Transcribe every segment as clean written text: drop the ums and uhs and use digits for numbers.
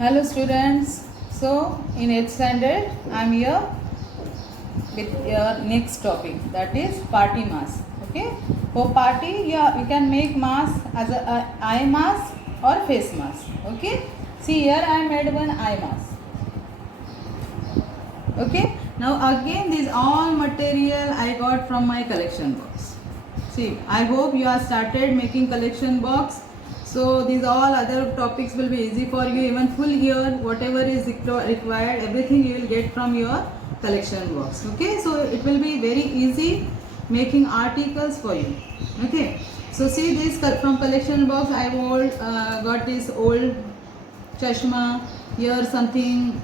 Hello students. So in 8th standard I am here with your next topic, that is party mask. Okay. For party you can make mask as a eye mask or face mask. Okay. See here I made one eye mask. Okay. Now again these all material I got from my collection box. See, I hope you have started making collection box. So these all other topics will be easy for you. Even full year, whatever is required, everything you will get from your collection box. Okay, so it will be very easy making articles for you. Okay, so see this from collection box. I got this old chashma. Here something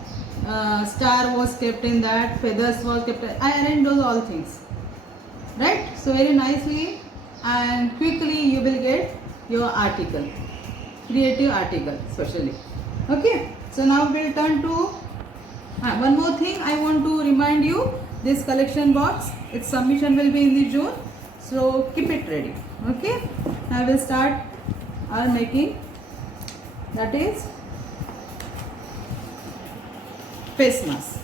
star was kept in that, feathers was kept. I arranged those all things, right? So very nicely and quickly you will get your article, creative article especially. Okay, so now we'll turn to one more thing. I want to remind you, this collection box, its submission will be in the June, so keep it ready. Okay, now we'll start our making, that is face mask.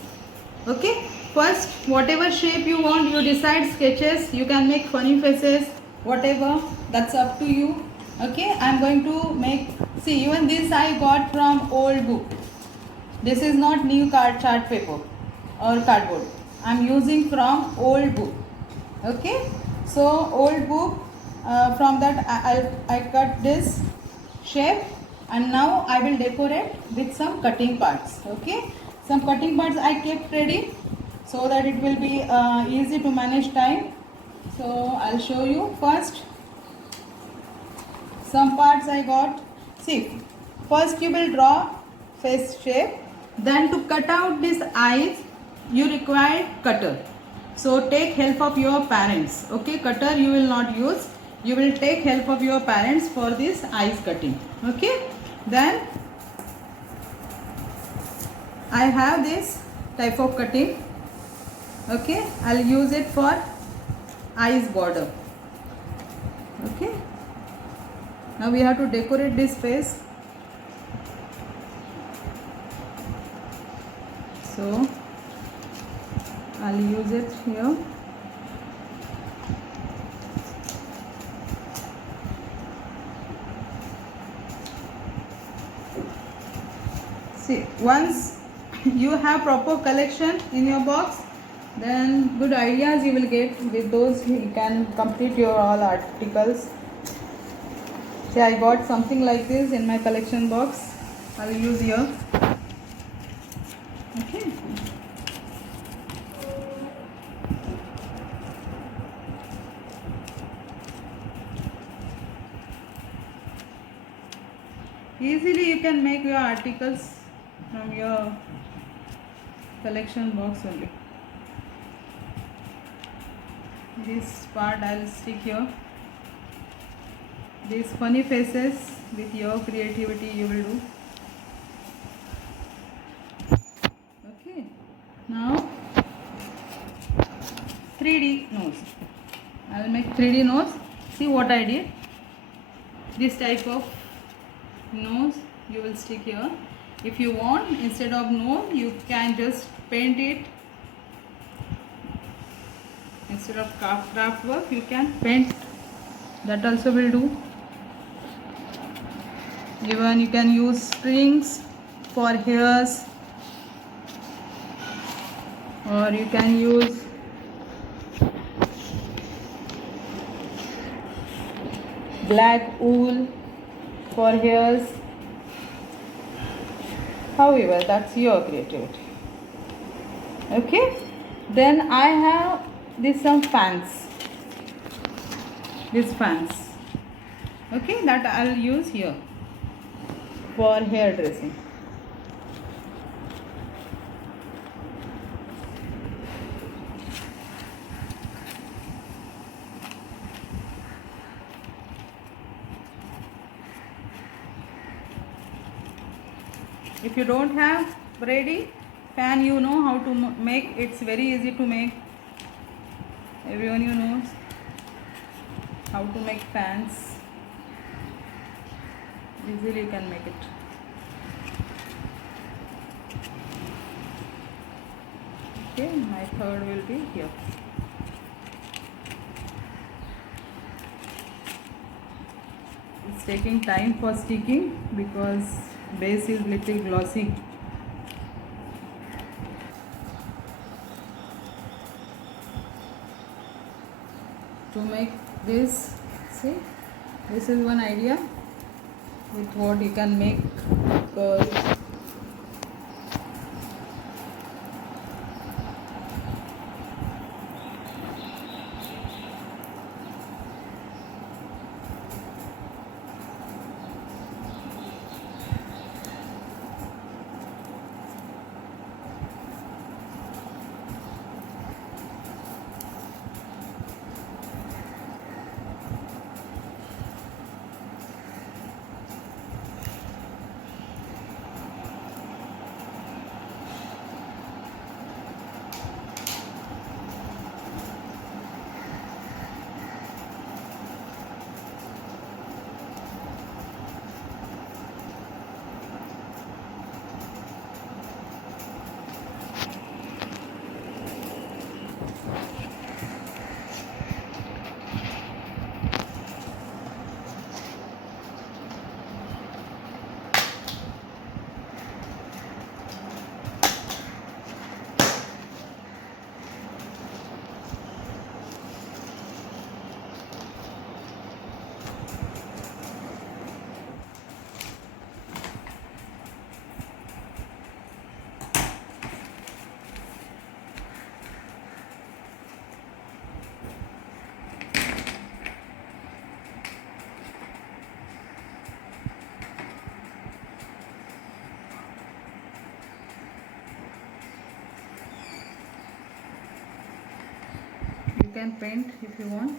Okay, first whatever shape you want, you decide. Sketches, you can make funny faces, whatever, that's up to you. Okay, I'm going to make, see, even this I got from old book. This is not new chart paper or cardboard. I'm using from old book. Okay, so old book, from that I cut this shape, and now I will decorate with some cutting parts. Okay, some cutting parts I kept ready so that it will be easy to manage time. So I'll show you. First some parts I got. See, first you will draw face shape, then to cut out these eyes you require cutter. So take help of your parents. Okay, cutter you will not use, you will take help of your parents for this eyes cutting. Okay, then I have this type of cutting. Okay, I'll use it for eyes border. Okay, now we have to decorate this face. So I'll use it here. See, once you have proper collection in your box, then good ideas you will get. With those you can complete your all articles. See, I got something like this in my collection box. I'll use here. Okay. Easily you can make your articles from your collection box only. This part I'll stick here. These funny faces with your creativity you will do. Okay, now 3D nose. I will make 3D nose. See what I did. This type of nose you will stick here. If you want, instead of nose you can just paint it. Instead of craft work you can paint, that also will do. Even you can use strings for hairs, or you can use black wool for hairs. However, that's your creativity. Okay, then I have this some fans, these fans. Okay, that I'll use here for hair dressing. If you don't have ready fan, you know how to make. It's very easy to make. Everyone you knows how to make fans. Easily you can make it. Okay, my third will be here. It's taking time for sticking because base is little glossy. To make this, see, this is one idea with what you can make curls. You can paint if you want.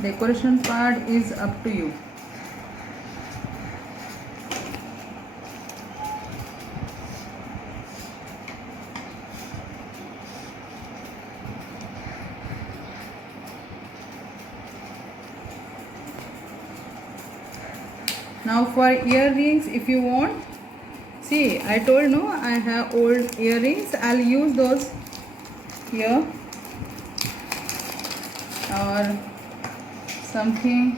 Decoration part is up to you. Now for earrings, if you want, see, I told no, I have old earrings. I'll use those here or something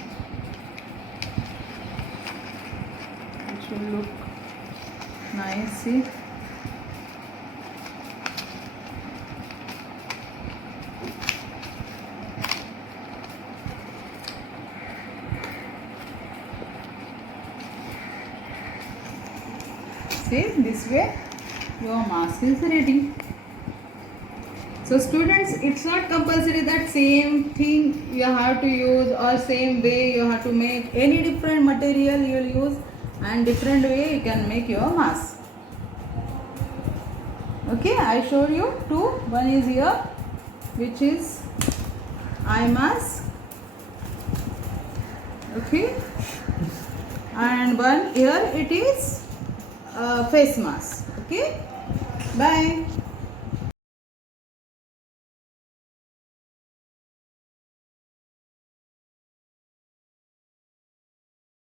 which will look nice. See, this way your mask is ready. So students, it's not compulsory that same thing you have to use or same way you have to make. Any different material you will use and different way you can make your mask. Okay, I showed you two. One is here, which is eye mask. Okay, and one here it is face mask. Okay, bye.